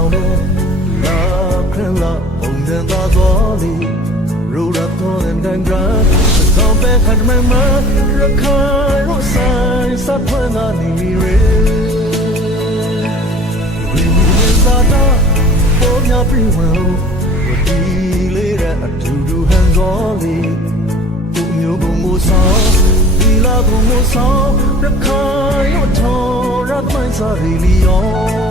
ထောင်နဲ့လာခရလာပုံစံသာသောလီရူရတော်တဲ့ကန်ကစောင်းပဲခတ်မှမရခိုင်ရိုးဆိုင်စပ်ဖွင့်သာနေမီရေရီမီသာတာပေါ်များပြေဝင်လို့ဒီလေးတဲ့အတူတူဟန်စောလီသူမျိုးကိုမိုးဆောင်ဒီလာကိုမိုးဆောင်ရခိုင်ရိုးတော်ရမိုင်းစားရီလီယော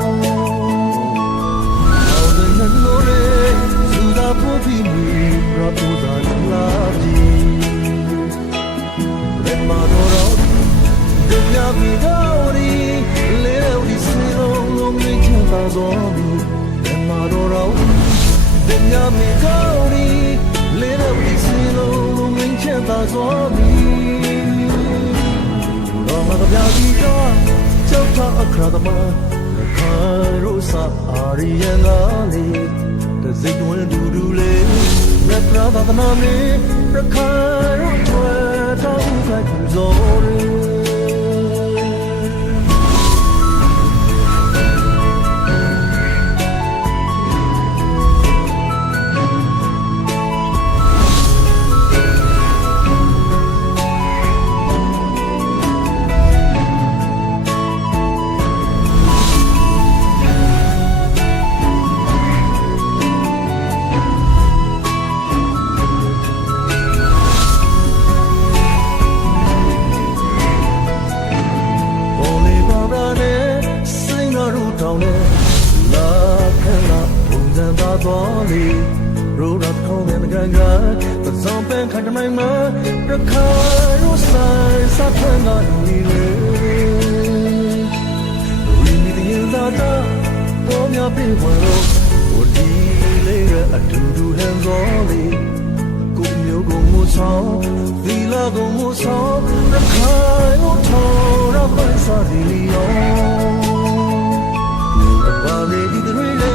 အခါသမခါရိုးစာအာရီယန်လာလီတစိတ်ဝင်ဒူဒူလေးရပရာသာနာမေရခါရိုးထွဲတောင်းခိုင်ပူဇော်ရီတော်လီရိုးရခေါင်းနဲ့ကန်ကသစောင်းပန်းခတ်မိုင်းမှာရခိုင်ရိုးဆိုင်စပ်ဖွင့်သာနေလေရီမီတင်သာတာပေါ်များပြေဝင်လို့ဟိုဒီလေးရအတူတူဟန်စောလီကိုမျိုးကိုမိုးဆောင်ဒီလာကိုမိုးဆောင်ရခိုင်ရိုးထော်ရပိုင်စားလီယောဘာလေးဒီတွေလေ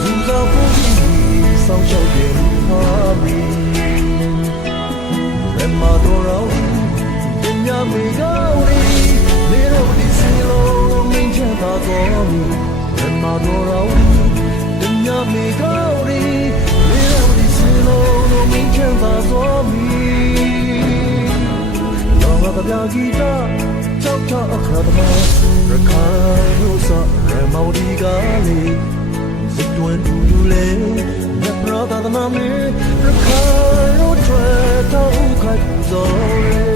ဇူဇာဖို့ဆောင်းလျှောက်တယ်ဟာမီရမတော်ရောပညာမေကောင်းလေးတို့ဒီစီလုံးမင်းချမ်းသာတော်မူရမတော်ရောပညာမေကောင်းလေးတို့ဒီစီလုံးမင်းချမ်းသာတော်မူလောကပြဂီတာကြောက်ချအခါသမရခိုင်လို့ဆိုရမော်ဒီကလေးစိတ်တွင်တူတူလေးBrother, the mommy, the car, your tread, the hook, I